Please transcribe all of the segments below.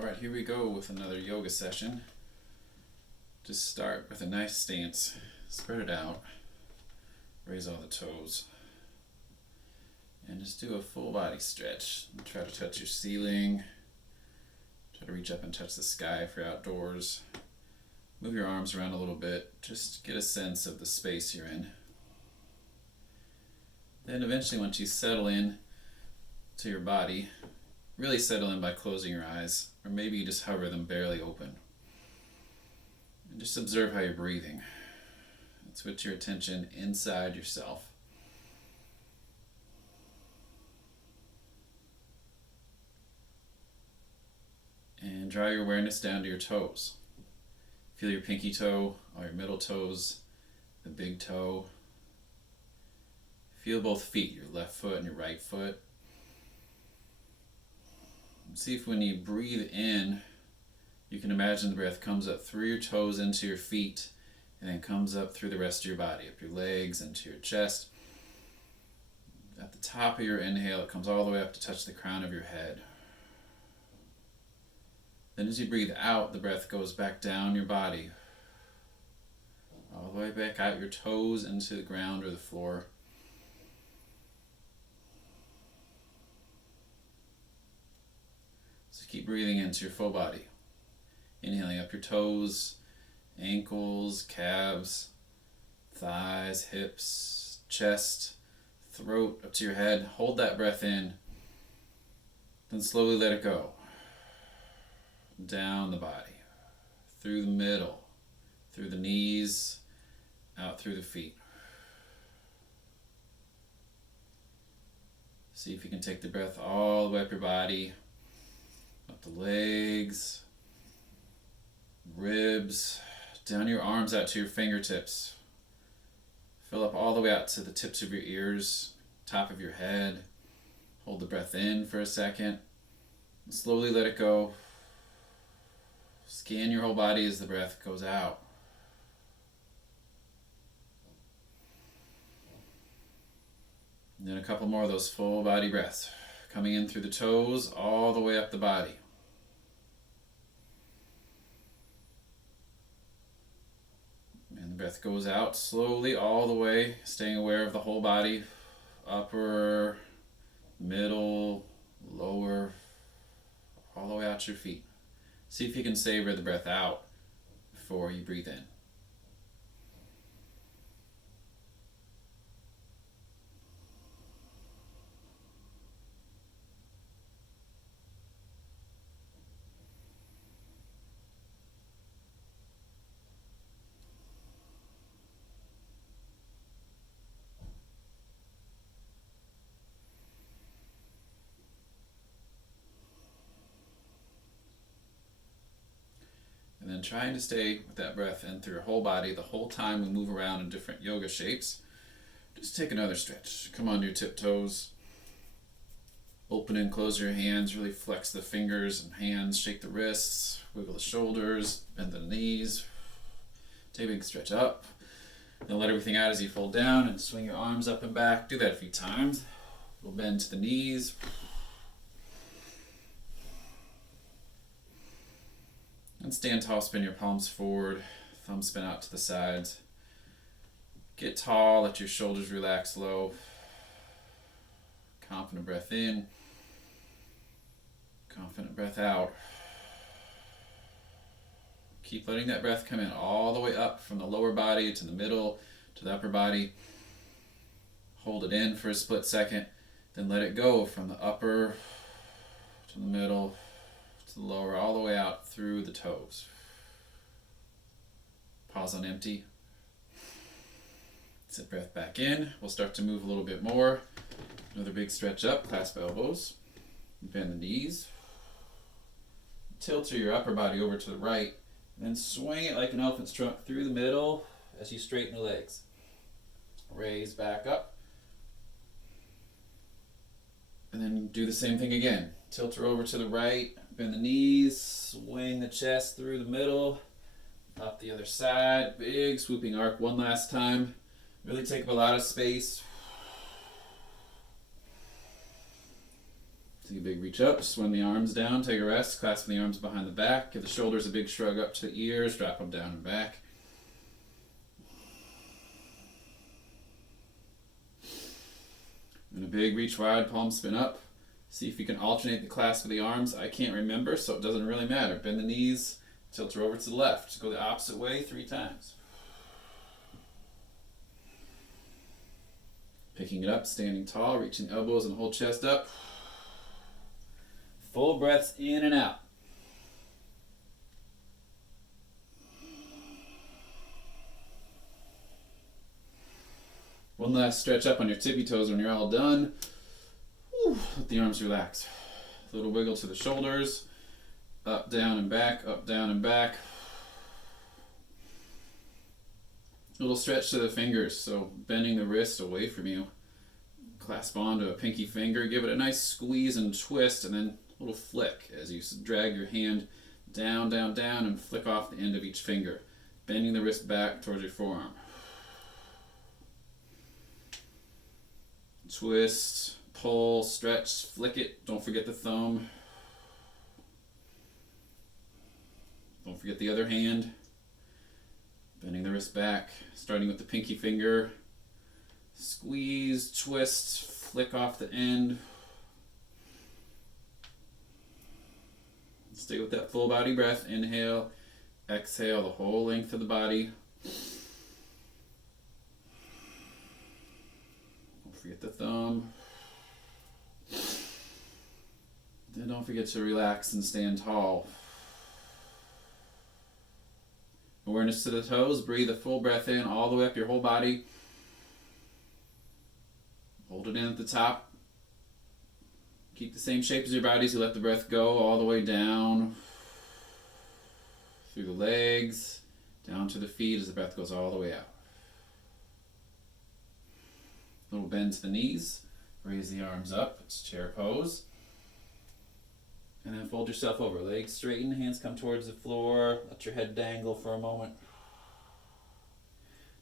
Alright, here we go with another yoga session. Just start with a nice stance. Spread it out. Raise all the toes. And just do a full body stretch. Try to touch your ceiling. Try to reach up and touch the sky if you're outdoors. Move your arms around a little bit. Just get a sense of the space you're in. Then eventually, once you settle in to your body, really settle in by closing your eyes, or maybe you just hover them barely open. And just observe how you're breathing. Switch your attention inside yourself. And draw your awareness down to your toes. Feel your pinky toe, all your middle toes, the big toe. Feel both feet, your left foot and your right foot. See if when you breathe in, you can imagine the breath comes up through your toes into your feet and then comes up through the rest of your body, up your legs, into your chest. At the top of your inhale, it comes all the way up to touch the crown of your head. Then as you breathe out, the breath goes back down your body, all the way back out your toes into the ground or the floor. So keep breathing into your full body. Inhaling up your toes, ankles, calves, thighs, hips, chest, throat, up to your head. Hold that breath in. Then slowly let it go. Down the body, through the middle, through the knees, out through the feet. See if you can take the breath all the way up your body, up the legs, ribs, down your arms out to your fingertips. Fill up all the way out to the tips of your ears, top of your head. Hold the breath in for a second. And slowly let it go. Scan your whole body as the breath goes out. And then a couple more of those full body breaths. Coming in through the toes, all the way up the body. And the breath goes out slowly all the way, staying aware of the whole body. Upper, middle, lower, all the way out your feet. See if you can savor the breath out before you breathe in. And then trying to stay with that breath in through your whole body the whole time we move around in different yoga shapes. Just take another stretch. Come on to your tiptoes. Open and close your hands. Really flex the fingers and hands. Shake the wrists. Wiggle the shoulders. Bend the knees. Take a big stretch up. Then let everything out as you fold down and swing your arms up and back. Do that a few times. We'll bend to the knees. And stand tall, spin your palms forward, thumbs spin out to the sides. Get tall, let your shoulders relax low. Confident breath in, confident breath out. Keep letting that breath come in all the way up from the lower body to the middle to the upper body. Hold it in for a split second, then let it go from the upper to the middle to the lower, all the way out through the toes. Pause on empty. Sit breath back in. We'll start to move a little bit more. Another big stretch up, clasp elbows, bend the knees. Tilt your upper body over to the right, and then swing it like an elephant's trunk through the middle as you straighten the legs. Raise back up. And then do the same thing again. Tilt her over to the right, bend the knees, swing the chest through the middle, up the other side, big swooping arc one last time. Really take up a lot of space. Take a big reach up, swing the arms down, take a rest, clasp the arms behind the back, give the shoulders a big shrug up to the ears, drop them down and back. And a big reach wide, palm spin up. See if you can alternate the clasp of the arms. I can't remember, so it doesn't really matter. Bend the knees, tilt her over to the left. Go the opposite way 3 times. Picking it up, standing tall, reaching elbows and whole chest up. Full breaths in and out. One last stretch up on your tippy toes when you're all done. Let the arms relax. A little wiggle to the shoulders. Up, down, and back. Up, down, and back. A little stretch to the fingers, so bending the wrist away from you. Clasp onto a pinky finger. Give it a nice squeeze and twist, and then a little flick as you drag your hand down, down, down, and flick off the end of each finger. Bending the wrist back towards your forearm. Twist, pull, stretch, flick it. Don't forget the thumb. Don't forget the other hand. Bending the wrist back, starting with the pinky finger. Squeeze, twist, flick off the end. Stay with that full body breath. Inhale, exhale the whole length of the body. Don't forget the thumb. Then don't forget to relax and stand tall. Awareness to the toes. Breathe a full breath in all the way up your whole body. Hold it in at the top. Keep the same shape as your body as you let the breath go all the way down. Through the legs. Down to the feet as the breath goes all the way out. Little bend to the knees. Raise the arms up. It's chair pose. And then fold yourself over. Legs straighten, hands come towards the floor. Let your head dangle for a moment.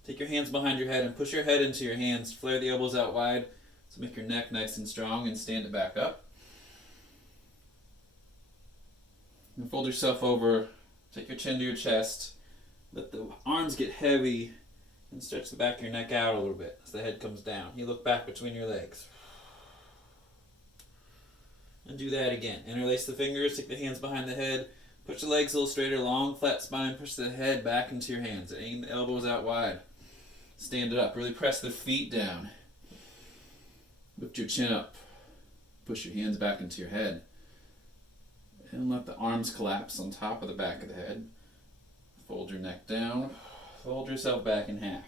Take your hands behind your head and push your head into your hands. Flare the elbows out wide. So make your neck nice and strong and stand it back up. And fold yourself over. Take your chin to your chest. Let the arms get heavy and stretch the back of your neck out a little bit as the head comes down. You look back between your legs. And do that again. Interlace the fingers, take the hands behind the head, push the legs a little straighter, long flat spine, push the head back into your hands. Aim the elbows out wide. Stand it up. Really press the feet down. Lift your chin up. Push your hands back into your head. And let the arms collapse on top of the back of the head. Fold your neck down. Fold yourself back in half.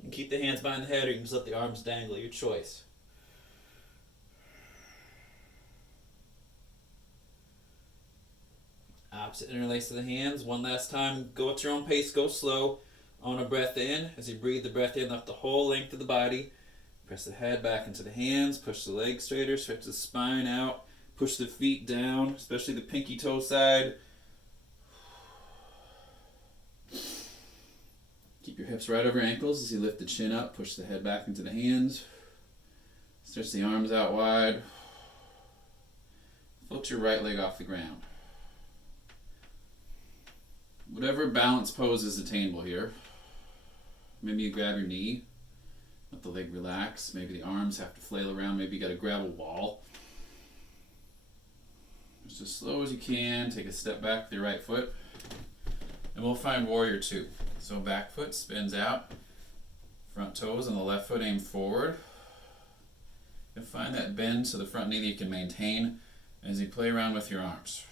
And keep the hands behind the head, or you can just let the arms dangle, your choice. Opposite interlace of the hands. One last time. Go at your own pace, go slow. On a breath in. As you breathe the breath in, lift the whole length of the body. Press the head back into the hands. Push the legs straighter. Stretch the spine out. Push the feet down, especially the pinky toe side. Keep your hips right over your ankles as you lift the chin up. Push the head back into the hands. Stretch the arms out wide. Float your right leg off the ground. Whatever balance pose is attainable here. Maybe you grab your knee. Let the leg relax. Maybe the arms have to flail around. Maybe you got to grab a wall. Just as slow as you can. Take a step back with your right foot. And we'll find warrior two. So back foot spins out. Front toes on the left foot aim forward. And find that bend to the front knee that you can maintain as you play around with your arms.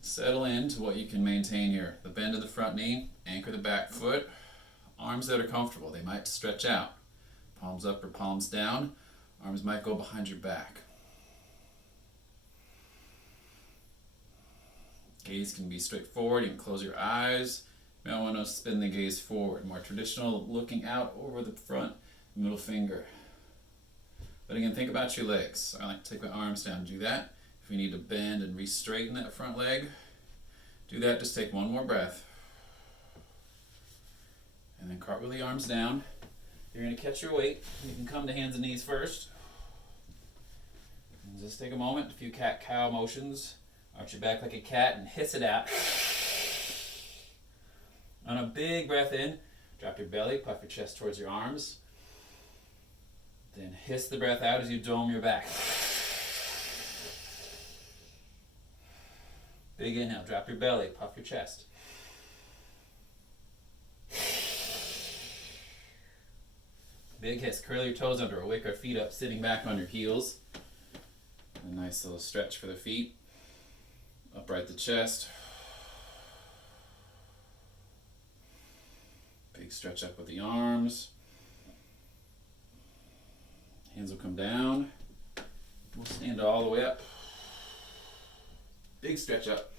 Settle into what you can maintain here. The bend of the front knee, anchor the back foot. Arms that are comfortable. They might stretch out. Palms up or palms down. Arms might go behind your back. Gaze can be straight forward. You can close your eyes. You might want to spin the gaze forward. More traditional, looking out over the front middle finger. But again, think about your legs. I like to take my arms down. Do that. If you need to bend and re-straighten that front leg, do that. Just take one more breath. And then cartwheel the arms down. You're going to catch your weight. You can come to hands and knees first. And just take a moment, a few cat-cow motions. Arch your back like a cat and hiss it out. On a big breath in, drop your belly, puff your chest towards your arms. Then hiss the breath out as you dome your back. Big inhale, drop your belly, puff your chest. Big hiss, curl your toes under, or wake our feet up, sitting back on your heels. A nice little stretch for the feet. Upright the chest. Big stretch up with the arms. Hands will come down. We'll stand all the way up. Big stretch up.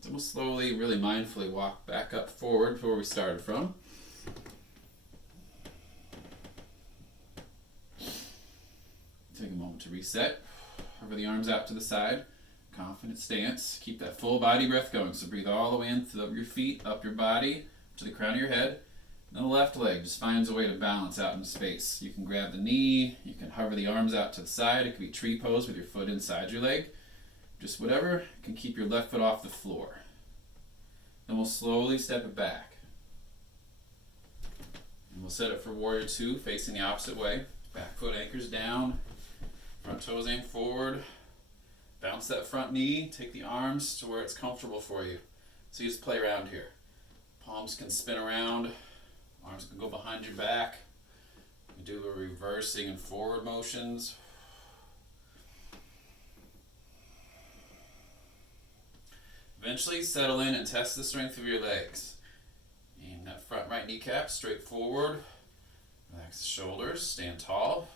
So we'll slowly, really mindfully walk back up forward to where we started from. Take a moment to reset. Hover the arms out to the side. Confident stance. Keep that full body breath going. So breathe all the way in through your feet, up your body, to the crown of your head. And the left leg just finds a way to balance out in space. You can grab the knee. You can hover the arms out to the side. It could be tree pose with your foot inside your leg. Just whatever can keep your left foot off the floor. Then we'll slowly step it back. And we'll set it for warrior two, facing the opposite way. Back foot anchors down. Front toes aim forward. Bounce that front knee. Take the arms to where it's comfortable for you. So you just play around here. Palms can spin around. Arms can go behind your back. You do the reversing and forward motions. Eventually settle in and test the strength of your legs. Aim that front right kneecap straight forward. Relax the shoulders. Stand tall.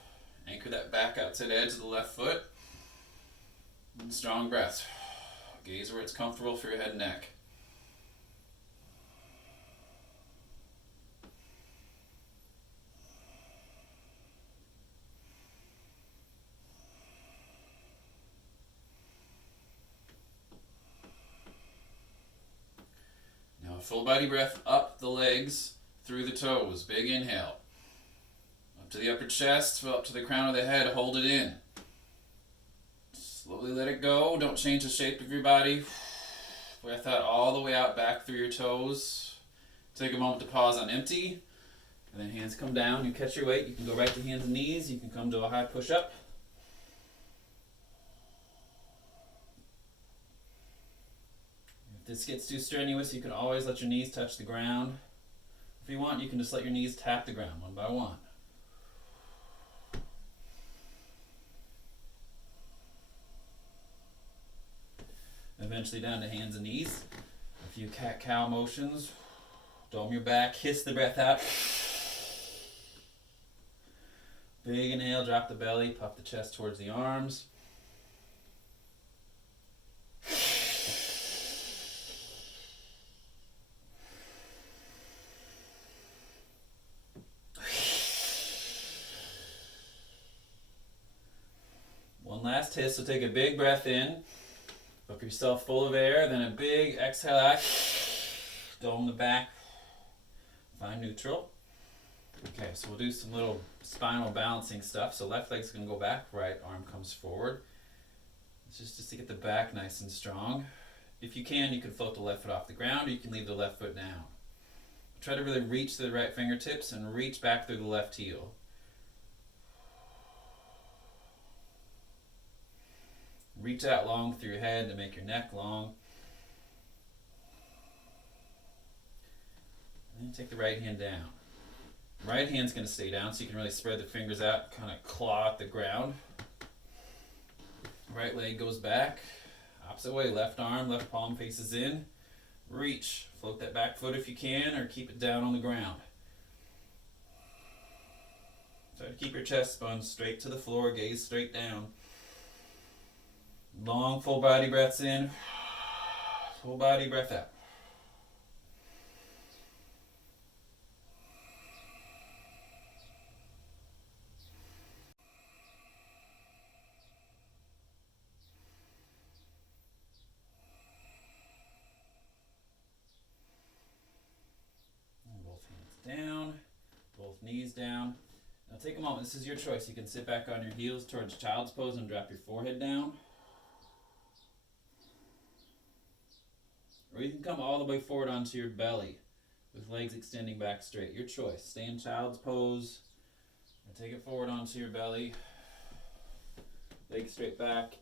Anchor that back out to the edge of the left foot. And strong breath. Gaze where it's comfortable for your head and neck. Now a full body breath up the legs, through the toes. Big inhale. Up to the upper chest, up to the crown of the head. Hold it in. Slowly let it go. Don't change the shape of your body. Breath out all the way out, back through your toes. Take a moment to pause on empty. And then hands come down. You catch your weight. You can go right to hands and knees. You can come to a high push-up. If this gets too strenuous, you can always let your knees touch the ground. If you want, you can just let your knees tap the ground one by one. Eventually down to hands and knees. A few cat-cow motions. Dome your back, hiss the breath out. Big inhale, drop the belly, puff the chest towards the arms. One last hiss, so take a big breath in. Up yourself full of air, then a big exhale out. Dome the back. Find neutral. Okay, so we'll do some little spinal balancing stuff. So left leg's going to go back, right arm comes forward. It's just to get the back nice and strong. If you can float the left foot off the ground, or you can leave the left foot down. Try to really reach the right fingertips and reach back through the left heel. Reach out long through your head to make your neck long. And then take the right hand down. Right hand's going to stay down so you can really spread the fingers out, kind of claw at the ground. Right leg goes back. Opposite way, left arm, left palm faces in. Reach. Float that back foot if you can, or keep it down on the ground. Try to keep your chest spun straight to the floor, gaze straight down. Long full body breaths in, full body breath out. And both hands knees down. Now take a moment. This is your choice. You can sit back on your heels towards child's pose and drop your forehead down. Or you can come all the way forward onto your belly with legs extending back straight. Your choice. Stay in child's pose or take it forward onto your belly. Legs straight back.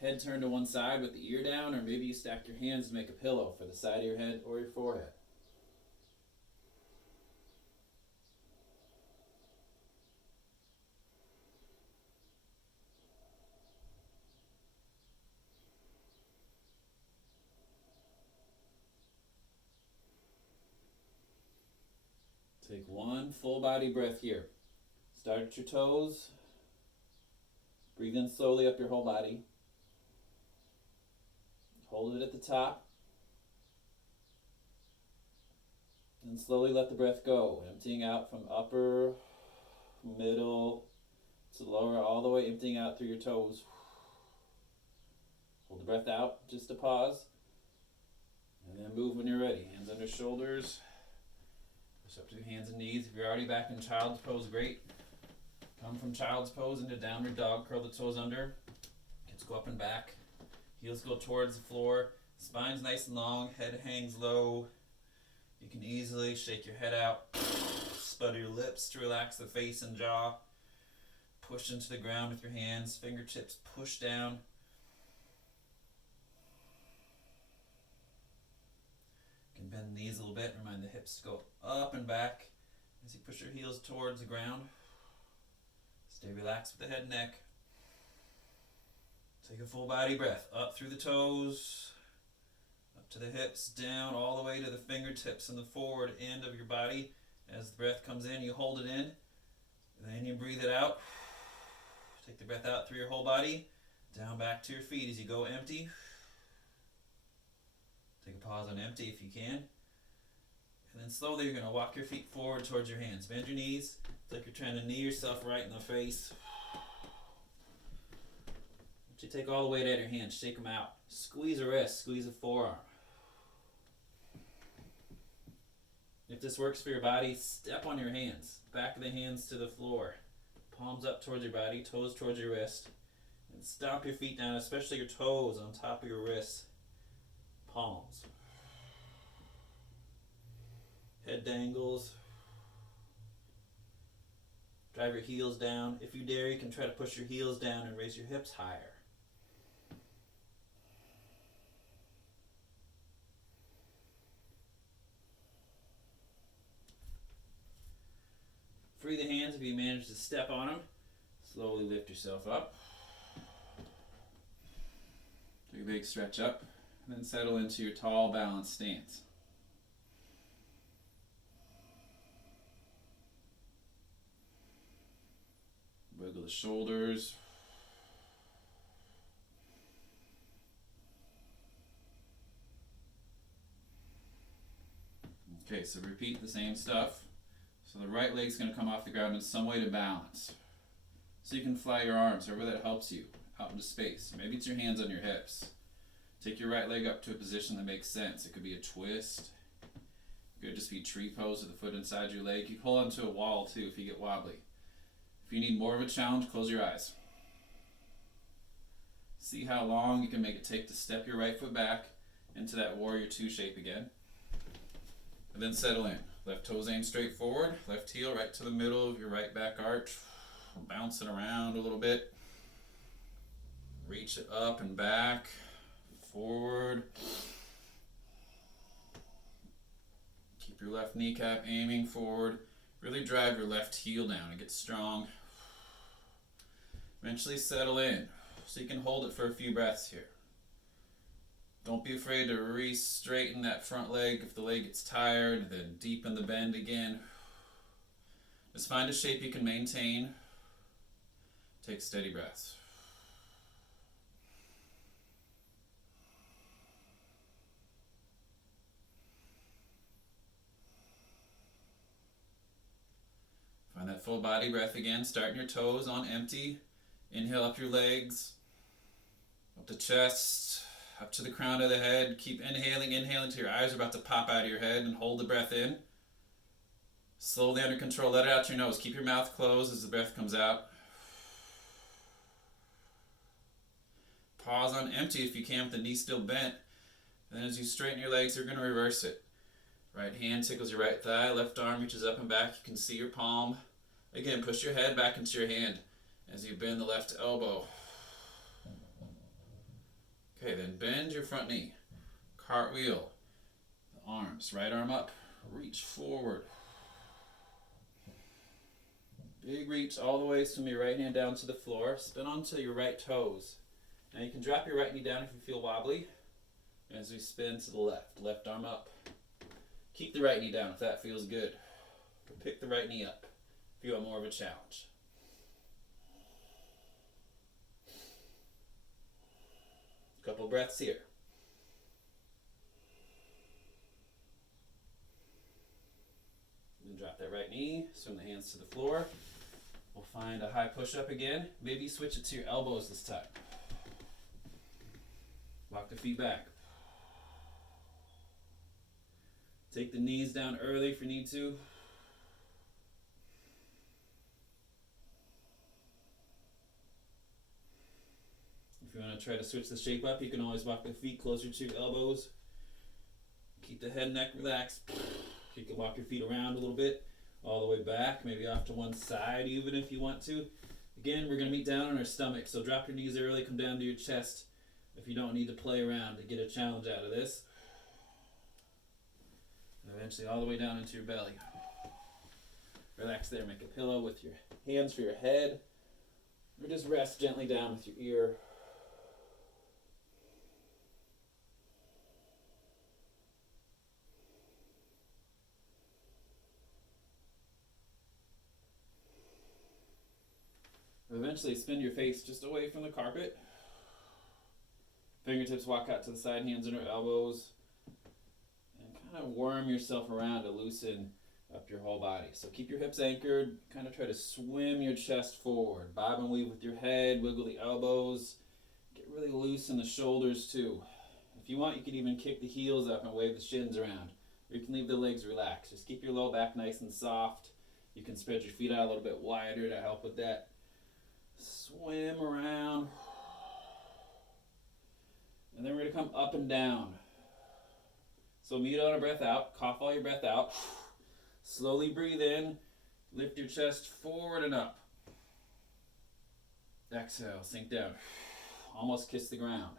Head turned to one side with the ear down, or maybe you stack your hands to make a pillow for the side of your head or your forehead. Take one full body breath here. Start at your toes. Breathe in slowly up your whole body. Hold it at the top. And slowly let the breath go, emptying out from upper, middle, to lower, all the way emptying out through your toes. Hold the breath out, just a pause. And then move when you're ready. Hands under shoulders. Push up to your hands and knees. If you're already back in child's pose, great. Come from child's pose into downward dog. Curl the toes under. Hips go up and back. Heels go towards the floor. Spine's nice and long. Head hangs low. You can easily shake your head out. Sputter your lips to relax the face and jaw. Push into the ground with your hands. Fingertips push down. You can bend the knees a little bit. Remind the hips to go up and back as you push your heels towards the ground. Stay relaxed with the head and neck. Take a full body breath. Up through the toes. Up to the hips. Down all the way to the fingertips and the forward end of your body. As the breath comes in, you hold it in. Then you breathe it out. Take the breath out through your whole body. Down back to your feet as you go empty. Take a pause on empty if you can. And then slowly you're going to walk your feet forward towards your hands. Bend your knees. It's like you're trying to knee yourself right in the face. But you take all the weight out of your hands. Shake them out. Squeeze a wrist. Squeeze a forearm. If this works for your body, step on your hands. Back of the hands to the floor. Palms up towards your body. Toes towards your wrist. And stomp your feet down, especially your toes on top of your wrists. Palms. Head dangles. Drive your heels down. If you dare, you can try to push your heels down and raise your hips higher. Free the hands if you manage to step on them. Slowly lift yourself up. Take a big stretch up. And then settle into your tall, balanced stance. Wiggle the shoulders. Okay, so repeat the same stuff. So the right leg's going to come off the ground in some way to balance. So you can fly your arms, however that helps you, out into space. Maybe it's your hands on your hips. Take your right leg up to a position that makes sense. It could be a twist. It could just be tree pose with the foot inside your leg. You can hold onto a wall too if you get wobbly. If you need more of a challenge, close your eyes. See how long you can make it take to step your right foot back into that warrior two shape again. And then settle in. Left toes aim straight forward. Left heel right to the middle of your right back arch. Bouncing around a little bit. Reach it up and back. Forward. Keep your left kneecap aiming forward. Really drive your left heel down and get strong. Eventually settle in. So you can hold it for a few breaths here. Don't be afraid to re-straighten that front leg if the leg gets tired, then deepen the bend again. Just find a shape you can maintain. Take steady breaths. Find that full body breath again. Start in your toes on empty. Inhale up your legs, up the chest, up to the crown of the head. Keep inhaling till your eyes are about to pop out of your head, and hold the breath in. Slowly under control, let it out your nose. Keep your mouth closed as the breath comes out. Pause on empty if you can with the knee still bent. And then as you straighten your legs, you're going to reverse it. Right hand tickles your right thigh, left arm reaches up and back. You can see your palm. Again, push your head back into your hand as you bend the left elbow. Okay, then bend your front knee. Cartwheel. The arms, right arm up. Reach forward. Big reach all the way, swim your right hand down to the floor. Spin onto your right toes. Now you can drop your right knee down if you feel wobbly. As we spin to the left. Left arm up. Keep the right knee down if that feels good. But pick the right knee up if you want more of a challenge. Couple breaths here. Then drop that right knee, swing the hands to the floor. We'll find a high push-up again. Maybe switch it to your elbows this time. Walk the feet back. Take the knees down early if you need to. If you want to try to switch the shape up, you can always walk the feet closer to your elbows. Keep the head and neck relaxed. You can walk your feet around a little bit, all the way back, maybe off to one side even if you want to. Again, we're going to meet down on our stomach, so drop your knees early, come down to your chest if you don't need to play around to get a challenge out of this. And eventually all the way down into your belly. Relax there, make a pillow with your hands for your head, or just rest gently down with your ear. Eventually spin your face just away from the carpet. Fingertips walk out to the side, hands under elbows. And kind of worm yourself around to loosen up your whole body. So keep your hips anchored, kind of try to swim your chest forward. Bob and weave with your head, wiggle the elbows. Get really loose in the shoulders too. If you want, you can even kick the heels up and wave the shins around. Or you can leave the legs relaxed. Just keep your low back nice and soft. You can spread your feet out a little bit wider to help with that. Swim around. And then we're going to come up and down. So mute on a breath out. Cough all your breath out. Slowly breathe in. Lift your chest forward and up. Exhale, sink down. Almost kiss the ground.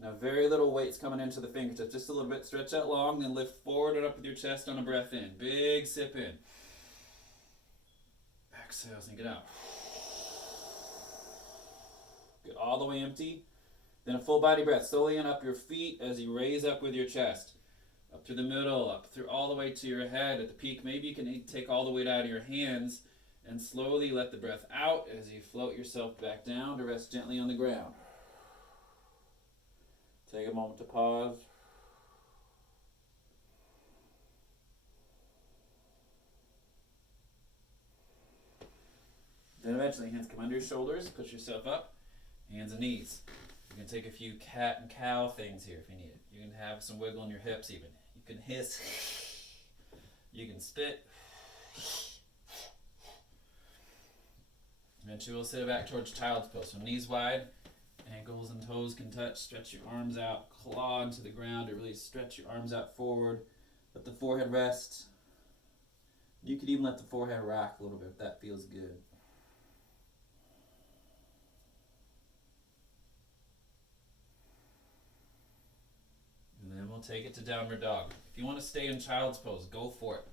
Now very little weight's coming into the fingertips. Just a little bit. Stretch out long, then lift forward and up with your chest on a breath in. Big sip in. Exhale, sink it out. Get all the way empty. Then a full body breath. Slowly in up your feet as you raise up with your chest. Up through the middle, up through all the way to your head. At the peak, maybe you can take all the weight out of your hands and slowly let the breath out as you float yourself back down to rest gently on the ground. Take a moment to pause. Then eventually hands come under your shoulders, push yourself up, hands and knees. You can take a few cat and cow things here if you need it. You can have some wiggle in your hips even. You can hiss. You can spit. Eventually we'll sit back towards child's pose. So knees wide, ankles and toes can touch. Stretch your arms out, claw into the ground to really stretch your arms out forward. Let the forehead rest. You could even let the forehead rock a little bit if that feels good. And then we'll take it to downward dog. If you want to stay in child's pose, go for it.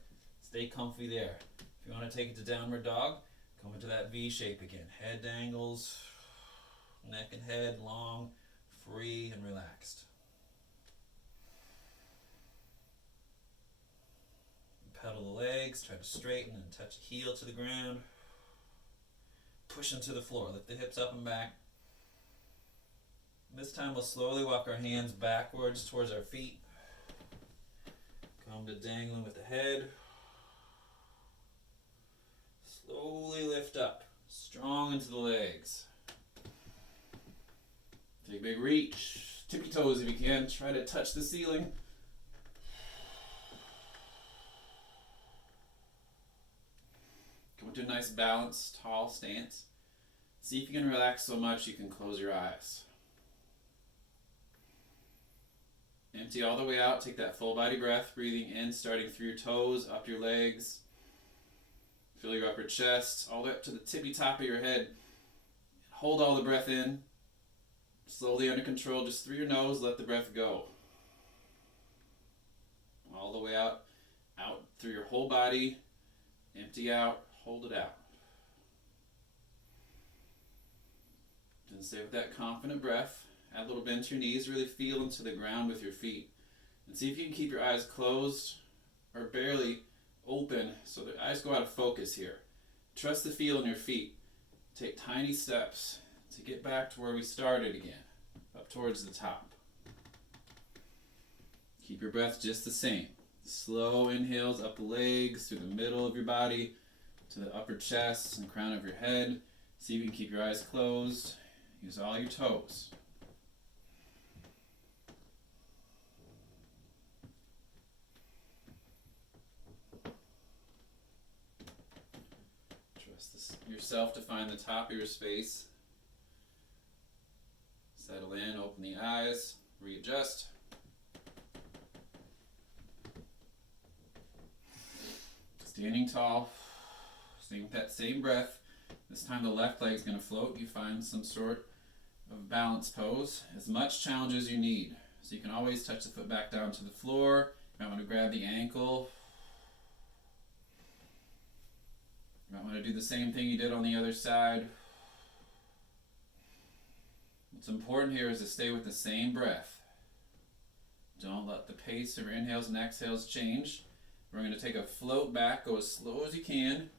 Stay comfy there. If you want to take it to downward dog, come into that V shape again. Head dangles, neck and head long, free and relaxed. Pedal the legs, try to straighten and touch a heel to the ground. Push into the floor, lift the hips up and back. This time we'll slowly walk our hands backwards towards our feet. Come to dangling with the head. Slowly lift up, strong into the legs. Take a big reach, tip your toes if you can, try to touch the ceiling. to a nice balanced, tall stance. See if you can relax so much you can close your eyes. Empty all the way out. Take that full body breath, breathing in, starting through your toes, up your legs. Feel your upper chest, all the way up to the tippy top of your head. Hold all the breath in. Slowly under control, just through your nose, let the breath go. All the way out through your whole body. Empty out, hold it out. Then stay with that confident breath. Add a little bend to your knees, really feel into the ground with your feet. And see if you can keep your eyes closed or barely open so the eyes go out of focus here. Trust the feel in your feet. Take tiny steps to get back to where we started again, up towards the top. Keep your breath just the same. Slow inhales up the legs, through the middle of your body, to the upper chest and crown of your head. See if you can keep your eyes closed. Use all your toes. Yourself to find the top of your space. Settle in, open the eyes, readjust. Standing tall, staying with that same breath. This time the left leg is going to float. You find some sort of balance pose. As much challenge as you need. So you can always touch the foot back down to the floor. You might want to grab the ankle. You might want to do the same thing you did on the other side. What's important here is to stay with the same breath. Don't let the pace of your inhales and exhales change. We're going to take a float back, go as slow as you can.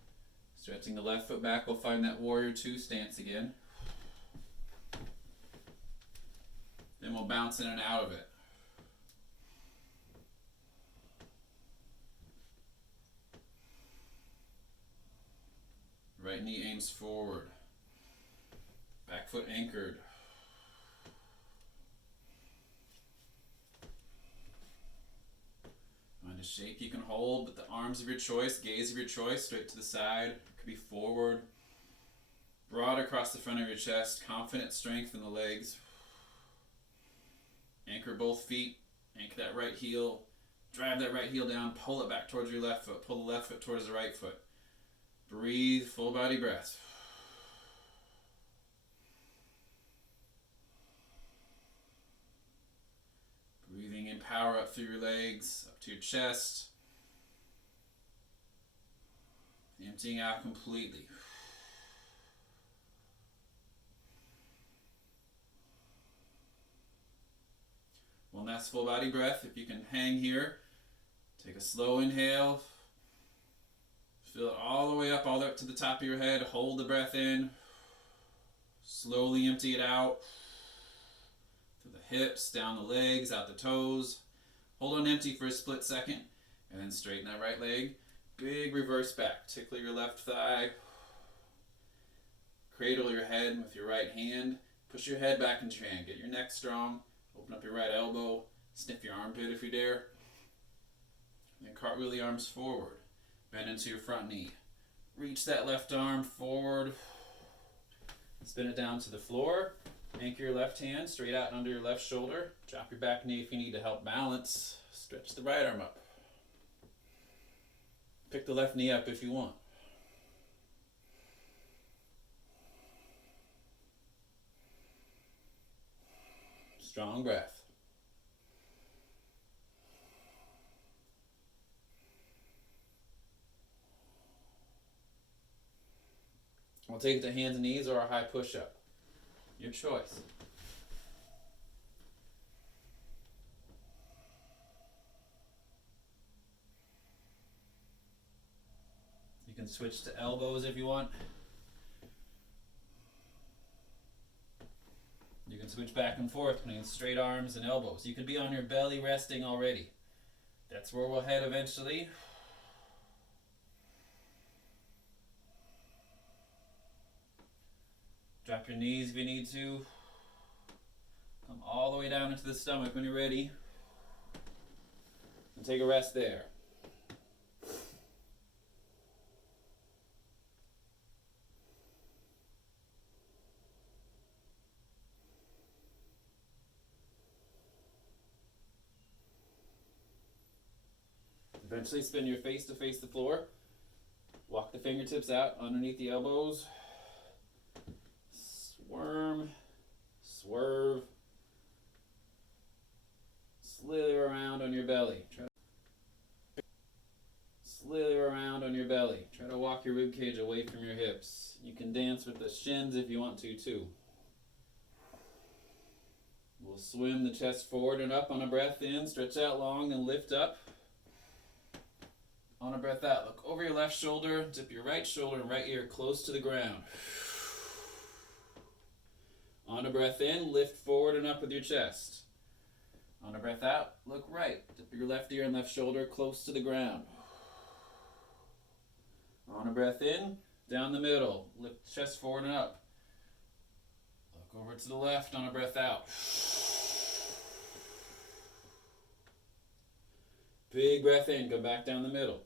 Stretching the left foot back, we'll find that warrior two stance again. Then we'll bounce in and out of it. Right knee aims forward. Back foot anchored. Find a shape you can hold with the arms of your choice, gaze of your choice, straight to the side. Could be forward. Broad across the front of your chest. Confident strength in the legs. Anchor both feet. Anchor that right heel. Drive that right heel down. Pull it back towards your left foot. Pull the left foot towards the right foot. Breathe, full body breath. Breathing in power up through your legs, up to your chest. Emptying out completely. One last full body breath. If you can hang here, take a slow inhale. Feel it all the way up to the top of your head. Hold the breath in. Slowly empty it out. Through the hips, down the legs, out the toes. Hold on empty for a split second. And then straighten that right leg. Big reverse back. Tickle your left thigh. Cradle your head with your right hand. Push your head back into your hand. Get your neck strong. Open up your right elbow. Sniff your armpit if you dare. And then cartwheel the arms forward. Bend into your front knee. Reach that left arm forward. Spin it down to the floor. Anchor your left hand straight out under your left shoulder. Drop your back knee if you need to help balance. Stretch the right arm up. Pick the left knee up if you want. Strong breath. We'll take it to hands and knees or a high push-up. Your choice. You can switch to elbows if you want. You can switch back and forth between straight arms and elbows. You could be on your belly resting already. That's where we'll head eventually. Drop your knees if you need to. Come all the way down into the stomach when you're ready. And take a rest there. Eventually spin your face to face the floor. Walk the fingertips out underneath the elbows. Squirm, swerve, slither around on your belly. Slither around on your belly. Try to walk your rib cage away from your hips. You can dance with the shins if you want to too. We'll swim the chest forward and up on a breath in. Stretch out long and lift up. On a breath out, look over your left shoulder. Dip your right shoulder and right ear close to the ground. On a breath in, lift forward and up with your chest. On a breath out, look right. Dip your left ear and left shoulder close to the ground. On a breath in, down the middle, lift chest forward and up. Look over to the left on a breath out. Big breath in, go back down the middle.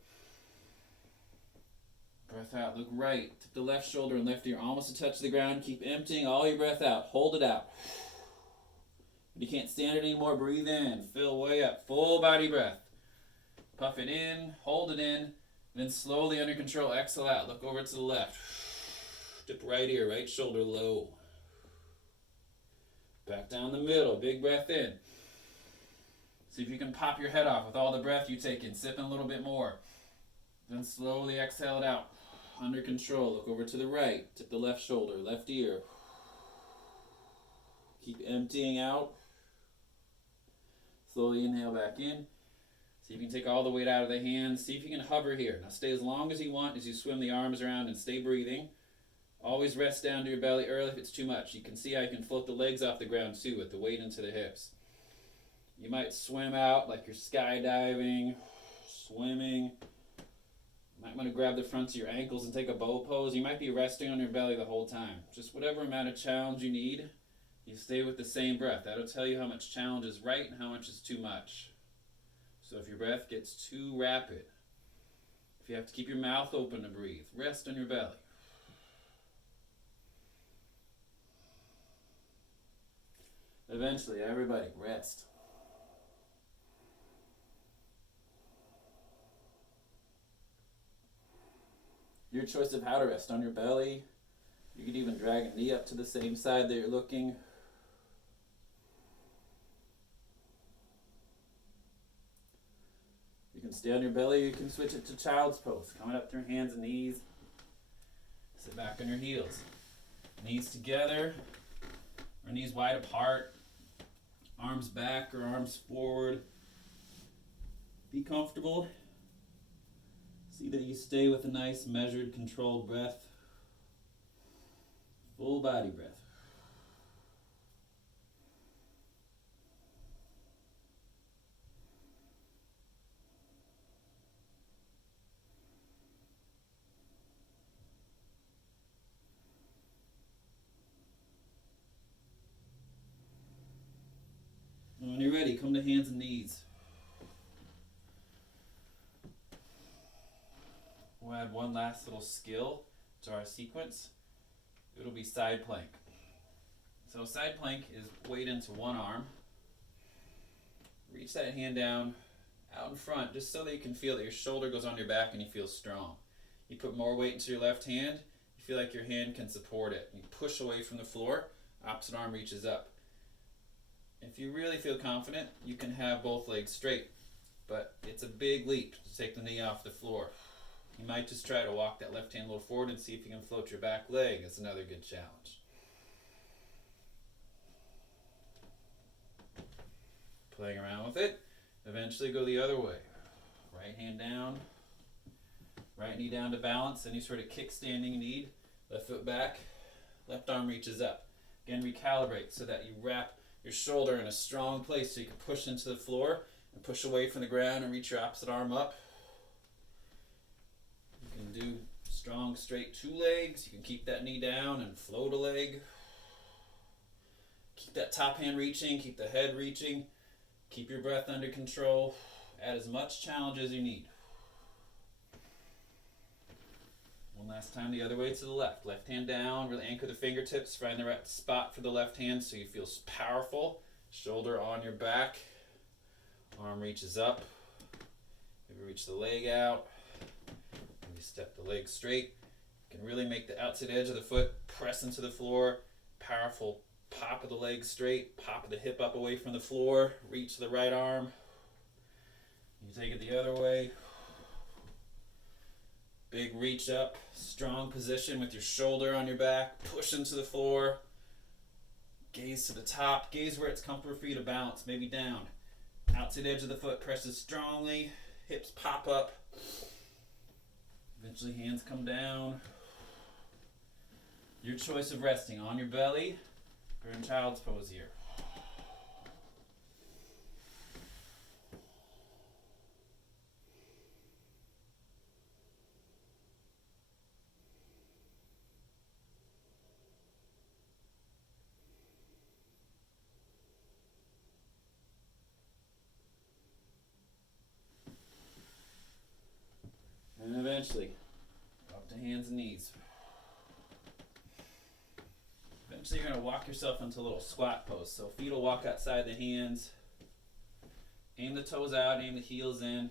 Breath out, look right. Tip the left shoulder and left ear almost to touch the ground. Keep emptying all your breath out. Hold it out. If you can't stand it anymore, breathe in. Fill way up. Full body breath. Puff it in, hold it in, then slowly under control, exhale out. Look over to the left. Dip right ear, right shoulder low. Back down the middle, big breath in. See if you can pop your head off with all the breath you take in, sipping a little bit more. Then slowly exhale it out. Under control, look over to the right, tip the left shoulder, left ear. Keep emptying out. Slowly inhale back in. See if you can take all the weight out of the hands. See if you can hover here. Now stay as long as you want as you swim the arms around and stay breathing. Always rest down to your belly early if it's too much. You can see how you can float the legs off the ground too with the weight into the hips. You might swim out like you're skydiving, swimming. You might want to grab the fronts of your ankles and take a bow pose. You might be resting on your belly the whole time. Just whatever amount of challenge you need, you stay with the same breath. That'll tell you how much challenge is right and how much is too much. So if your breath gets too rapid, if you have to keep your mouth open to breathe, rest on your belly. Eventually, everybody, rest. Your choice of how to rest, on your belly. You could even drag a knee up to the same side that you're looking. You can stay on your belly, you can switch it to child's pose. Coming up through hands and knees. Sit back on your heels. Knees together, or knees wide apart. Arms back or arms forward. Be comfortable. See that you stay with a nice, measured, controlled breath. Full body breath. And when you're ready, come to hands and knees. We'll add one last little skill to our sequence. It'll be side plank. So side plank is weight into one arm. Reach that hand down out in front just so that you can feel that your shoulder goes on your back and you feel strong. You put more weight into your left hand, you feel like your hand can support it. You push away from the floor, opposite arm reaches up. If you really feel confident, you can have both legs straight, but it's a big leap to take the knee off the floor. You might just try to walk that left hand a little forward and see if you can float your back leg. It's another good challenge. Playing around with it. Eventually go the other way. Right hand down. Right knee down to balance. Any sort of kickstanding you need. Left foot back. Left arm reaches up. Again, recalibrate so that you wrap your shoulder in a strong place so you can push into the floor and push away from the ground and reach your opposite arm up. You can do strong straight two legs. You can keep that knee down and float a leg. Keep that top hand reaching, keep the head reaching. Keep your breath under control. Add as much challenge as you need. One last time the other way to the left. Left hand down, really anchor the fingertips. Find the right spot for the left hand so you feel powerful. Shoulder on your back. Arm reaches up. Reach the leg out. You step the leg straight. You can really make the outside edge of the foot press into the floor. Powerful pop of the leg straight, pop of the hip up away from the floor. Reach the right arm. You take it the other way. Big reach up, strong position with your shoulder on your back. Push into the floor. Gaze to the top. Gaze where it's comfortable for you to bounce, maybe down. Outside edge of the foot presses strongly. Hips pop up. Eventually hands come down. Your choice of resting on your belly or in child's pose here. And eventually, up to hands and knees. Eventually you're going to walk yourself into a little squat pose. So feet will walk outside the hands. Aim the toes out, aim the heels in,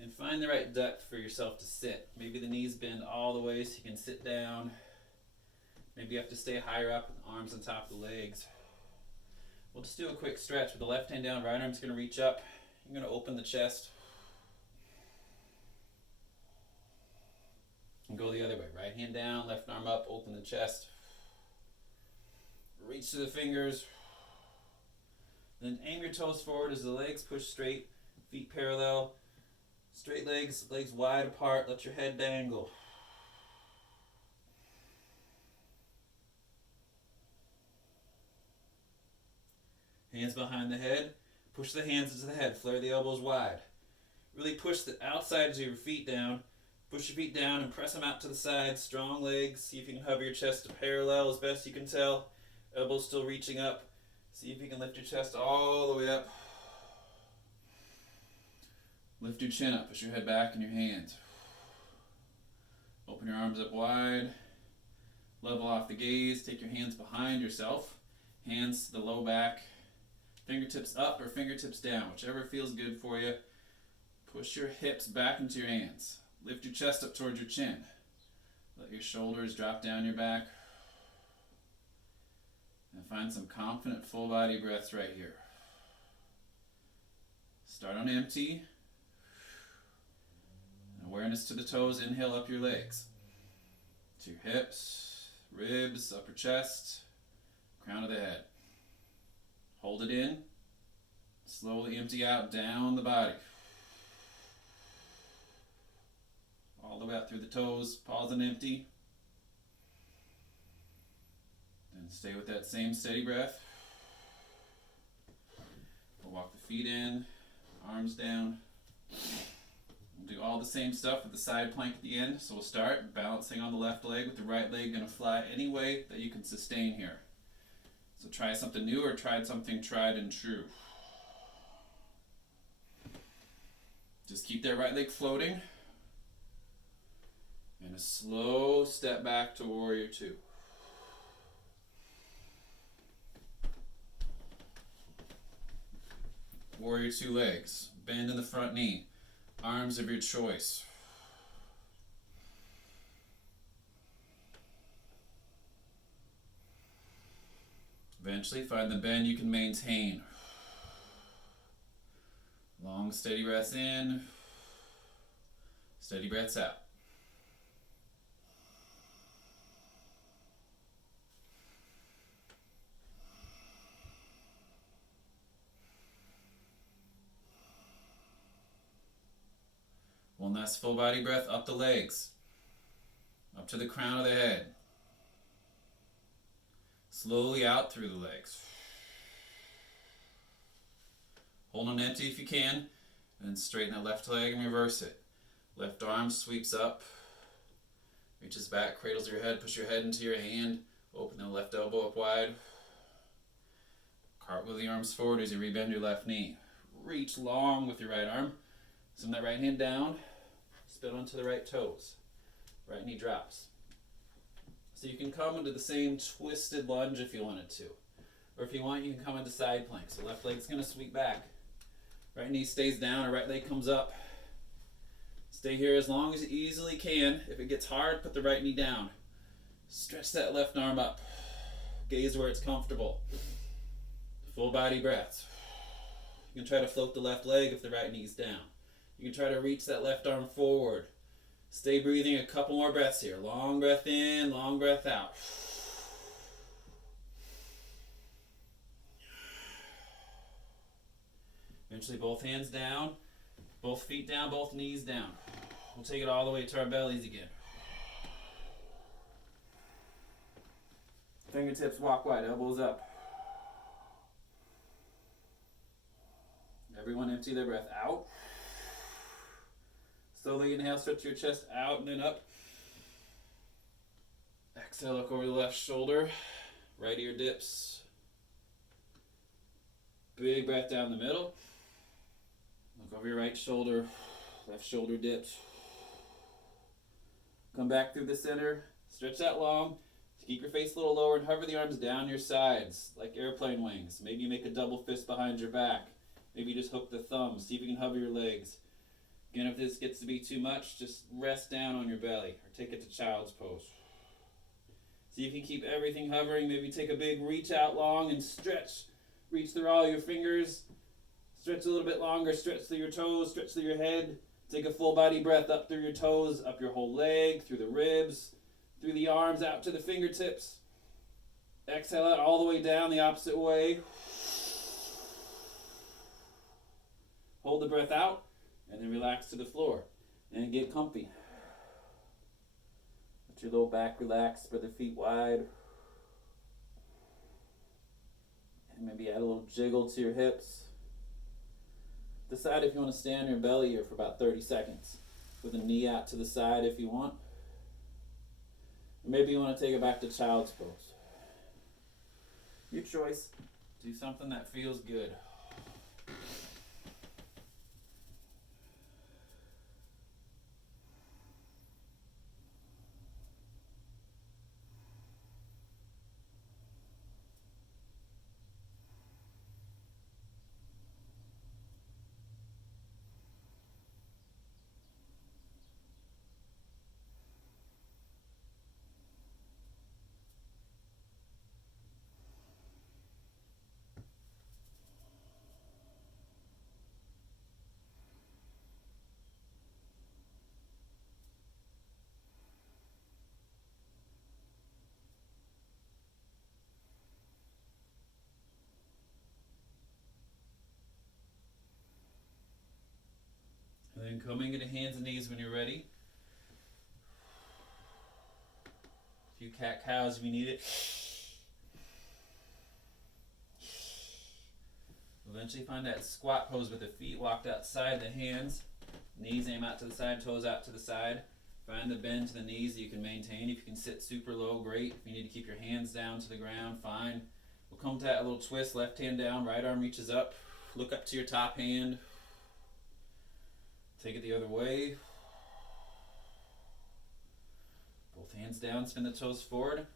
and find the right depth for yourself to sit. Maybe the knees bend all the way so you can sit down. Maybe you have to stay higher up with the arms on top of the legs. We'll just do a quick stretch with the left hand down, right arm's going to reach up. You're going to open the chest. And go the other way. Right hand down, left arm up, open the chest. Reach to the fingers. Then aim your toes forward as the legs push straight, feet parallel. Straight legs, legs wide apart, let your head dangle. Hands behind the head. Push the hands into the head, flare the elbows wide. Really push the outsides of your feet down. Push your feet down and press them out to the side. Strong legs. See if you can hover your chest to parallel as best you can tell. Elbows still reaching up. See if you can lift your chest all the way up. Lift your chin up. Push your head back in your hands. Open your arms up wide. Level off the gaze. Take your hands behind yourself. Hands to the low back. Fingertips up or fingertips down. Whichever feels good for you. Push your hips back into your hands. Lift your chest up towards your chin. Let your shoulders drop down your back. And find some confident full body breaths right here. Start on empty. Awareness to the toes. Inhale up your legs. To your hips, ribs, upper chest, crown of the head. Hold it in. Slowly empty out down the body. All the way out through the toes. Pause and empty. Then stay with that same steady breath. We'll walk the feet in, arms down. We'll do all the same stuff with the side plank at the end. So we'll start balancing on the left leg with the right leg going to fly any way that you can sustain here. So try something new or try something tried and true. Just keep that right leg floating. And a slow step back to warrior two. Warrior two legs. Bend in the front knee. Arms of your choice. Eventually find the bend you can maintain. Long steady breaths in. Steady breaths out. One last full body breath up the legs, up to the crown of the head. Slowly out through the legs. Hold on empty if you can, and then straighten that left leg and reverse it. Left arm sweeps up, reaches back, cradles your head, push your head into your hand, open the left elbow up wide. Cartwheel the arms forward as you rebend your left knee. Reach long with your right arm. Send that right hand down, spit onto the right toes. Right knee drops. So you can come into the same twisted lunge if you wanted to. Or if you want, you can come into side plank. So left leg's going to sweep back. Right knee stays down, or right leg comes up. Stay here as long as you easily can. If it gets hard, put the right knee down. Stretch that left arm up. Gaze where it's comfortable. Full body breaths. You can try to float the left leg if the right knee's down. You can try to reach that left arm forward. Stay breathing a couple more breaths here. Long breath in, long breath out. Eventually both hands down, both feet down, both knees down. We'll take it all the way to our bellies again. Fingertips walk wide, elbows up. Everyone empty their breath out. Slowly inhale, stretch your chest out and then up. Exhale, look over the left shoulder. Right ear dips. Big breath down the middle. Look over your right shoulder. Left shoulder dips. Come back through the center. Stretch that long. Keep your face a little lower and hover the arms down your sides like airplane wings. Maybe you make a double fist behind your back. Maybe you just hook the thumbs. See if you can hover your legs. Again, if this gets to be too much, just rest down on your belly or take it to child's pose. See if you can keep everything hovering. Maybe take a big reach out long and stretch. Reach through all your fingers. Stretch a little bit longer. Stretch through your toes. Stretch through your head. Take a full body breath up through your toes, up your whole leg, through the ribs, through the arms, out to the fingertips. Exhale out all the way down the opposite way. Hold the breath out and then relax to the floor and get comfy. Let your low back relax, spread the feet wide. And maybe add a little jiggle to your hips. Decide if you want to stay on your belly here for about 30 seconds with a knee out to the side if you want. Or maybe you want to take it back to child's pose. Your choice. Do something that feels good. And then coming into hands and knees when you're ready. A few cat cows if you need it. Eventually find that squat pose with the feet walked outside the hands. Knees aim out to the side, toes out to the side. Find the bend to the knees that you can maintain. If you can sit super low, great. If you need to keep your hands down to the ground, fine. We'll come to that little twist, left hand down, right arm reaches up. Look up to your top hand. Take it the other way. Both hands down, spin the toes forward.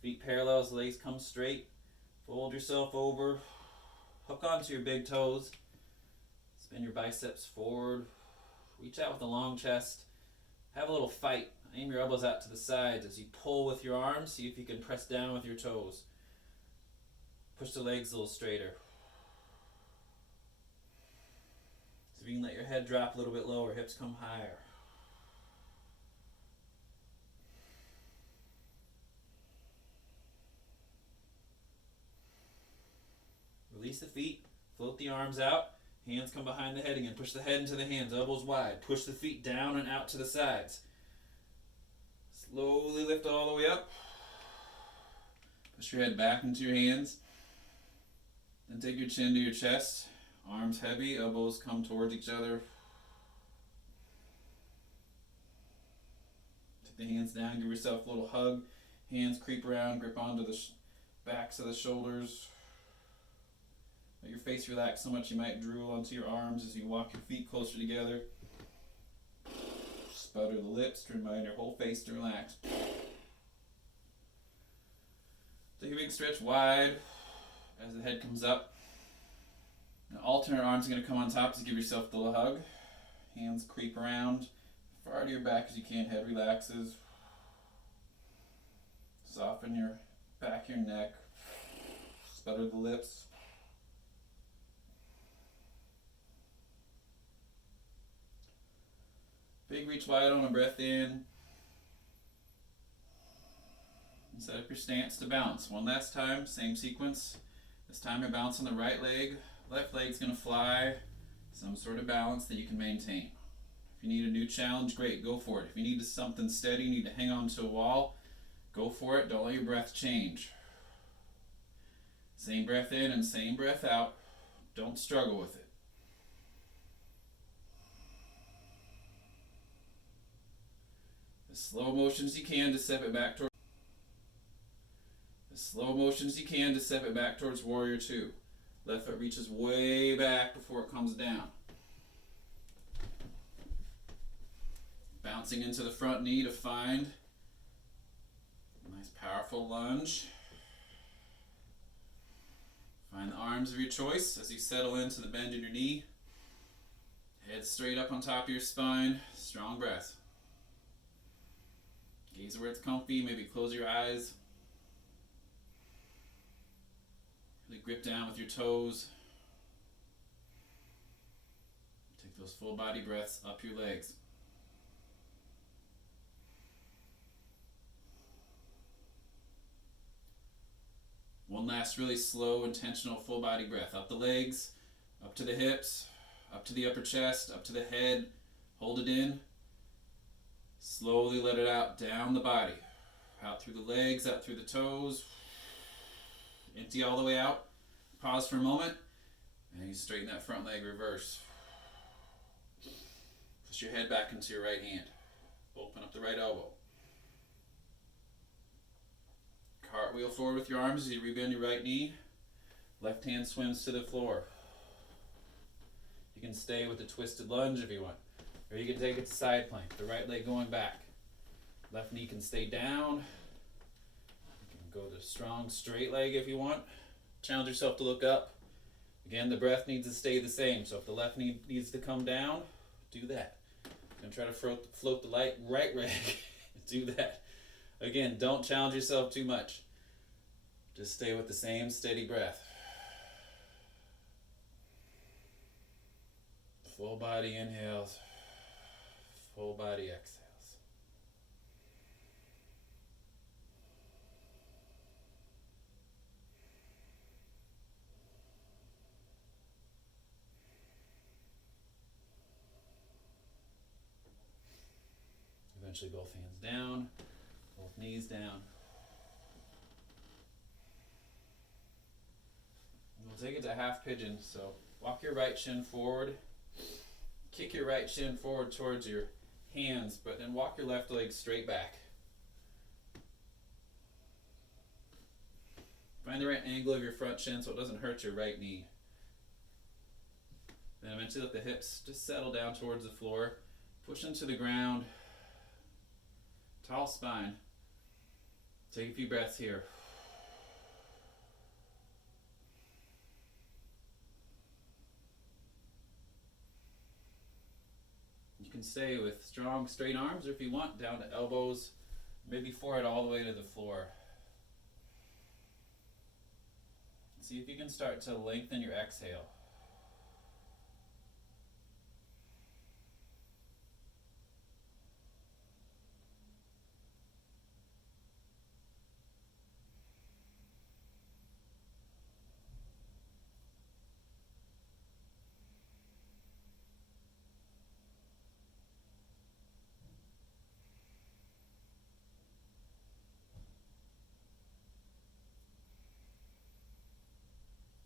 Feet parallel as legs come straight. Fold yourself over. Hook onto your big toes. Spin your biceps forward. Reach out with a long chest. Have a little fight. Aim your elbows out to the sides as you pull with your arms. See if you can press down with your toes. Push the legs a little straighter. So you can let your head drop a little bit lower, hips come higher. Release the feet, float the arms out, hands come behind the head again. Push the head into the hands, elbows wide. Push the feet down and out to the sides. Slowly lift all the way up. Push your head back into your hands. Then take your chin to your chest. Arms heavy, elbows come towards each other. Take the hands down, give yourself a little hug. Hands creep around, grip onto the backs of the shoulders. Let your face relax so much you might drool onto your arms as you walk your feet closer together. Sputter the lips to remind your whole face to relax. Take a big stretch wide as the head comes up. Now alternate arms are going to come on top to give yourself a little hug. Hands creep around. far to your back as you can. Head relaxes. Soften your back of your neck. Sputter the lips. Big reach wide on a breath in. And set up your stance to bounce. One last time, same sequence. This time you're bouncing the right leg. Left leg's going to fly. Some sort of balance that you can maintain. If you need a new challenge, great, go for it. If you need something steady, you need to hang on to a wall, go for it. Don't let your breath change. Same breath in and same breath out. Don't struggle with it. As slow motion as you can to step it back towards. As slow motion as you can to step it back towards warrior two. Left foot reaches way back before it comes down. Bouncing into the front knee to find a nice powerful lunge. Find the arms of your choice as you settle into the bend in your knee. Head straight up on top of your spine. Strong breath. Gaze where it's comfy. Maybe close your eyes. Really grip down with your toes. Take those full body breaths up your legs. One last really slow, intentional full body breath. Up the legs, up to the hips, up to the upper chest, up to the head. Hold it in. Slowly let it out down the body. Out through the legs, out through the toes. Empty all the way out. Pause for a moment. And you straighten that front leg, reverse. Push your head back into your right hand. Open up the right elbow. Cartwheel forward with your arms as you rebend your right knee. Left hand swims to the floor. You can stay with the twisted lunge if you want. Or you can take it to side plank, the right leg going back. Left knee can stay down. You can go to strong straight leg if you want. Challenge yourself to look up. Again, the breath needs to stay the same. So if the left knee needs to come down, do that. And try to float the right leg. Do that. Again, don't challenge yourself too much. Just stay with the same steady breath. Full body inhales. Full body exhales. Eventually both hands down, both knees down. We'll take it to half pigeon. So walk your right shin forward. Kick your right shin forward towards your hands, but then walk your left leg straight back. Find the right angle of your front shin so it doesn't hurt your right knee. Then eventually let the hips just settle down towards the floor. Push into the ground. Tall spine. Take a few breaths here. You can stay with strong straight arms, or if you want, down to elbows, maybe forehead all the way to the floor. See if you can start to lengthen your exhale.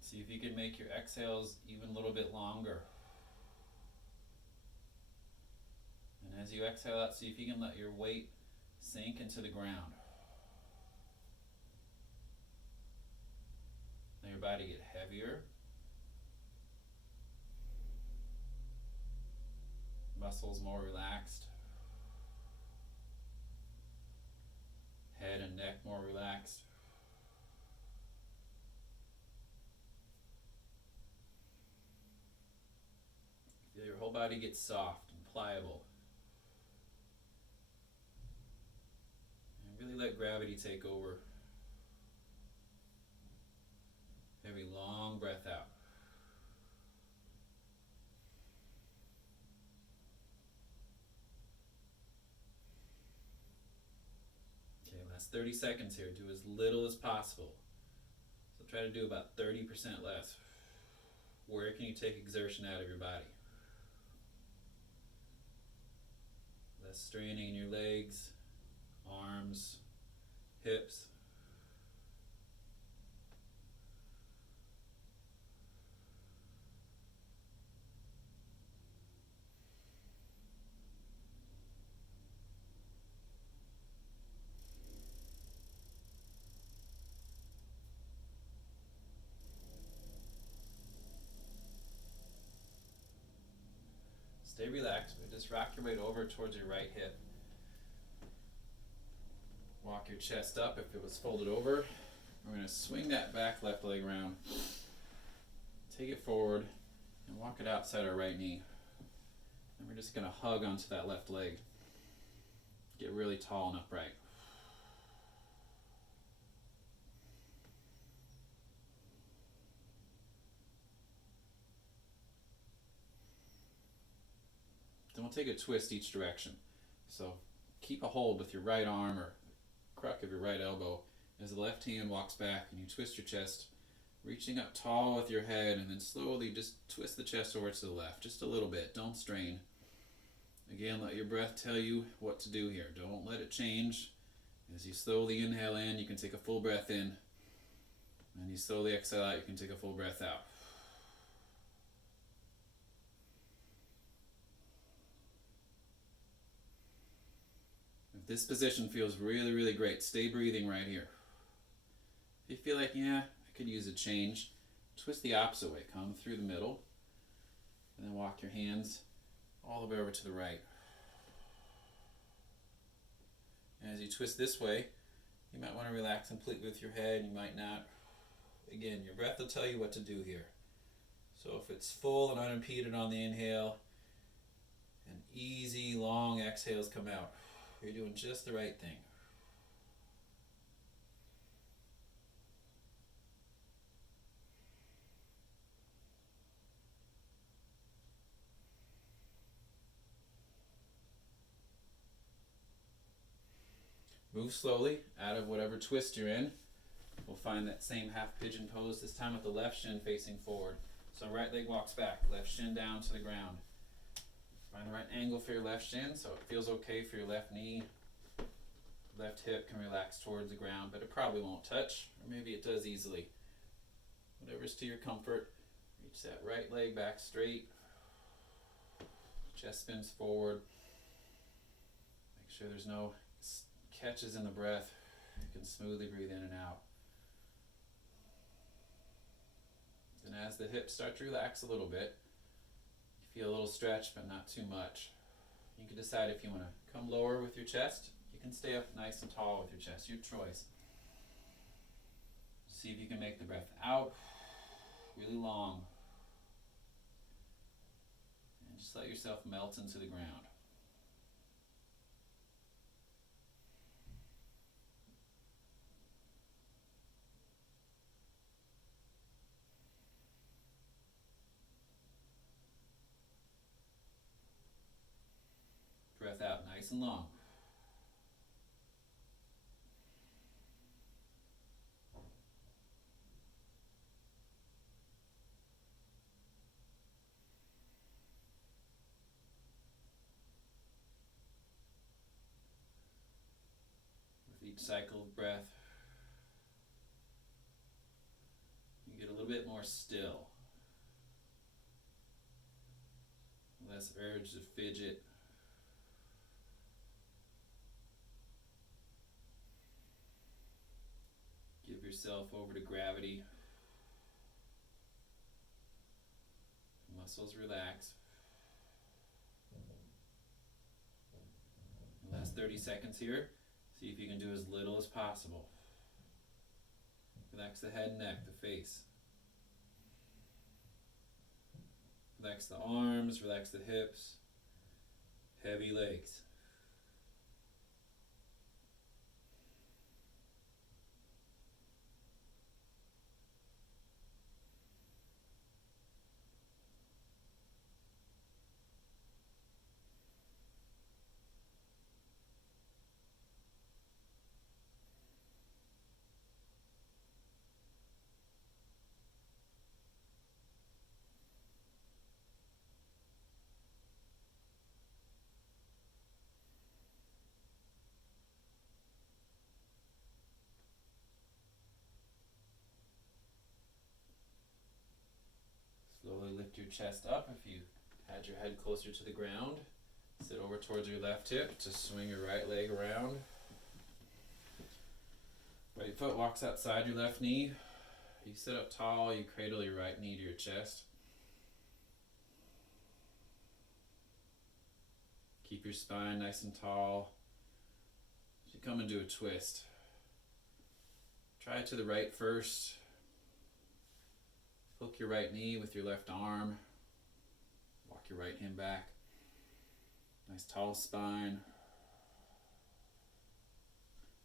See if you can make your exhales even a little bit longer. And as you exhale out, see if you can let your weight sink into the ground. Let your body get heavier. Muscles more relaxed. Head and neck more relaxed. Feel your whole body get soft and pliable. let gravity take over. Every long breath out. Okay, last 30 seconds here. Do as little as possible. So try to do about 30% less. Where can you take exertion out of your body? Less straining in your legs, arms, hips. Stay relaxed, but just rock your weight over towards your right hip. Walk your chest up if it was folded over. We're going to swing that back left leg around. Take it forward and walk it outside our right knee. And we're just going to hug onto that left leg. Get really tall and upright. Don't take a twist each direction. So keep a hold with your right arm or crook of your right elbow as the left hand walks back and you twist your chest, reaching up tall with your head, and then slowly just twist the chest over to the left, just a little bit. Don't strain. Again, let your breath tell you what to do here. Don't let it change. As you slowly inhale in, you can take a full breath in. And you slowly exhale out, you can take a full breath out. If this position feels really, really great, stay breathing right here. If you feel like, yeah, I could use a change, twist the opposite way. Come through the middle, and then walk your hands all the way over to the right. And as you twist this way, you might want to relax completely with your head, you might not. Again, your breath will tell you what to do here. So if it's full and unimpeded on the inhale, and easy, long exhales come out, you're doing just the right thing. Move slowly out of whatever twist you're in. We'll find that same half pigeon pose, this time with the left shin facing forward. So right leg walks back, left shin down to the ground. Find the right angle for your left shin so it feels okay for your left knee. Left hip can relax towards the ground, but it probably won't touch, or maybe it does easily. Whatever's to your comfort. Reach that right leg back straight. Chest spins forward. Make sure there's no catches in the breath. You can smoothly breathe in and out. And as the hips start to relax a little bit, you feel a little stretch, but not too much. You can decide if you want to come lower with your chest. You can stay up nice and tall with your chest, your choice. See if you can make the breath out really long. And just let yourself melt into the ground. Breath out nice and long. With each cycle of breath, you get a little bit more still. Less urge to fidget. Give yourself over to gravity. Muscles relax. Last 30 seconds here. See if you can do as little as possible. Relax the head and neck, the face. Relax the arms, relax the hips. Heavy legs. chest up. If you had your head closer to the ground, sit over towards your left hip to swing your right leg around. Right foot walks outside your left knee. You sit up tall, you cradle your right knee to your chest. Keep your spine nice and tall. As you come into a twist, try it to the right first. Hook your right knee with your left arm. Walk your right hand back. Nice tall spine.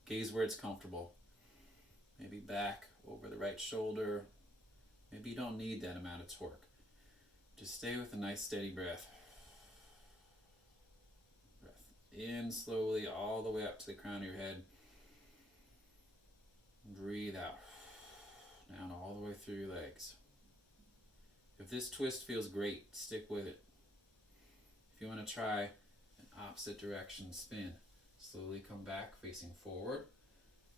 Gaze where it's comfortable. Maybe back over the right shoulder. Maybe you don't need that amount of torque. Just stay with a nice steady breath. Breath in slowly all the way up to the crown of your head. Breathe out. Down all the way through your legs. If this twist feels great, stick with it. If you want to try an opposite direction spin, slowly come back facing forward.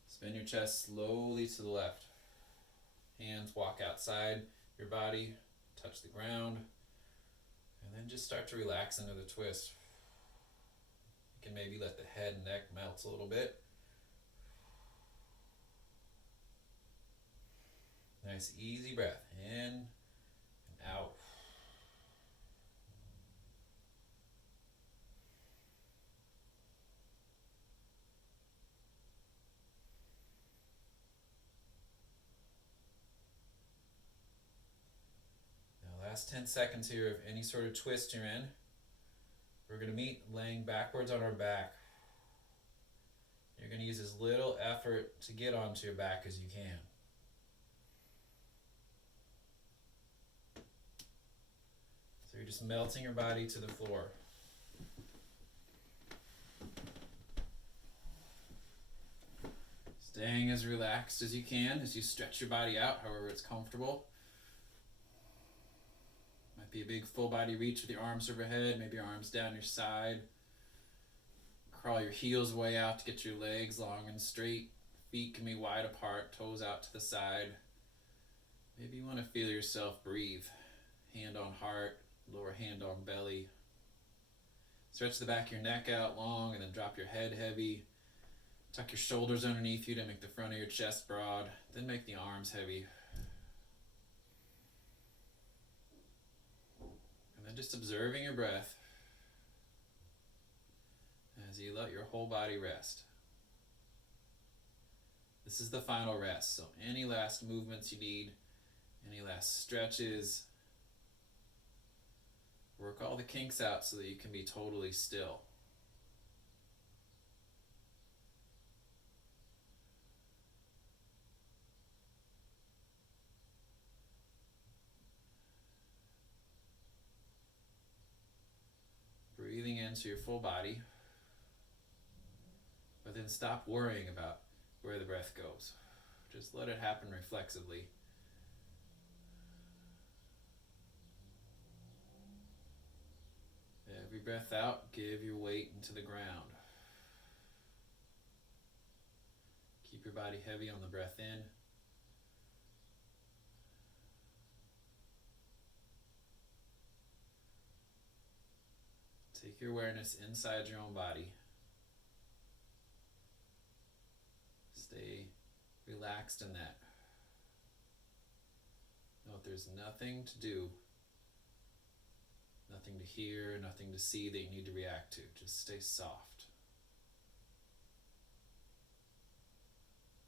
Spin your chest slowly to the left. Hands walk outside your body, touch the ground, and then just start to relax into the twist. You can maybe let the head and neck melt a little bit. Nice easy breath in and out. Now last 10 seconds here of any sort of twist you're in. We're going to meet laying backwards on our back. You're going to use as little effort to get onto your back as you can. So you're just melting your body to the floor. Staying as relaxed as you can as you stretch your body out, however it's comfortable. Might be a big full body reach with your arms overhead, maybe your arms down your side. Crawl your heels way out to get your legs long and straight. Feet can be wide apart, toes out to the side. Maybe you want to feel yourself breathe. Hand on heart, lower hand on belly. Stretch the back of your neck out long and then drop your head heavy. Tuck your shoulders underneath you to make the front of your chest broad. Then make the arms heavy. And then just observing your breath as you let your whole body rest. This is the final rest, so any last movements you need, any last stretches, work all the kinks out so that you can be totally still. Breathing into your full body, but then stop worrying about where the breath goes. Just let it happen reflexively. Every breath out, give your weight into the ground. Keep your body heavy on the breath in. Take your awareness inside your own body. Stay relaxed in that. Note there's nothing to do, nothing to hear, nothing to see that you need to react to. Just stay soft.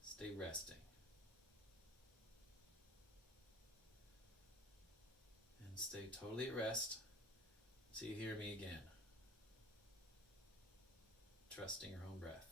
Stay resting. And stay totally at rest until you hear me again. Trusting your own breath.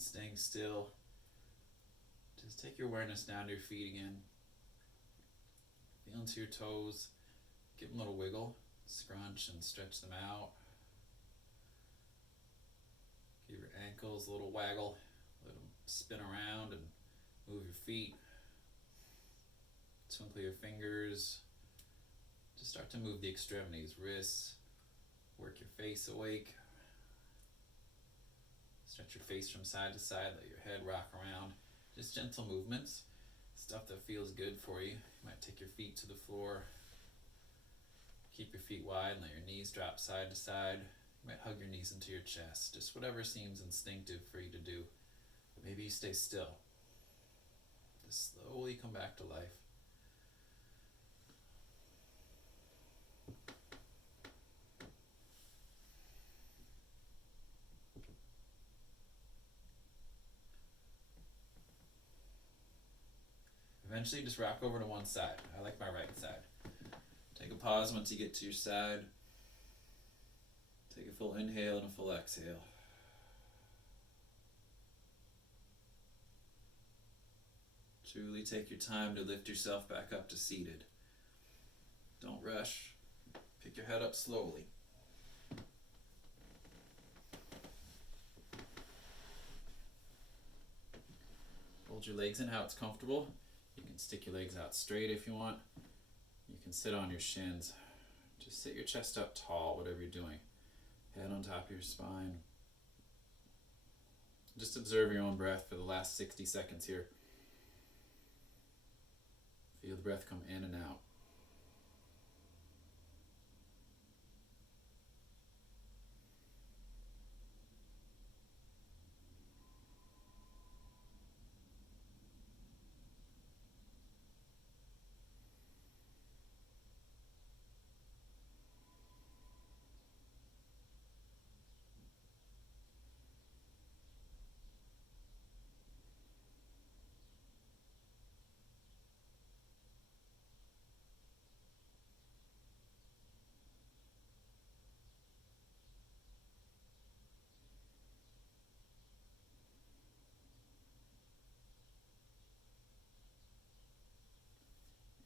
And staying still, just take your awareness down to your feet again. Feel into your toes. Give them a little wiggle. Scrunch and stretch them out. Give your ankles a little waggle. Let them spin around and move your feet. Twinkle your fingers. Just start to move the extremities, wrists. Work your face awake. Stretch your face from side to side. Let your head rock around. Just gentle movements. Stuff that feels good for you. You might take your feet to the floor. Keep your feet wide and let your knees drop side to side. You might hug your knees into your chest. Just whatever seems instinctive for you to do. But maybe you stay still. Just slowly come back to life. Eventually just rock over to one side. I like my right side. Take a pause once you get to your side. Take a full inhale and a full exhale. Truly take your time to lift yourself back up to seated. Don't rush. Pick your head up slowly. Hold your legs in how it's comfortable. You can stick your legs out straight if you want. You can sit on your shins. Just sit your chest up tall, whatever you're doing. Head on top of your spine. Just observe your own breath for the last 60 seconds here. Feel the breath come in and out.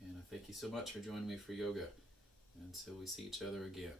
And I thank you so much for joining me for yoga. Until we see each other again.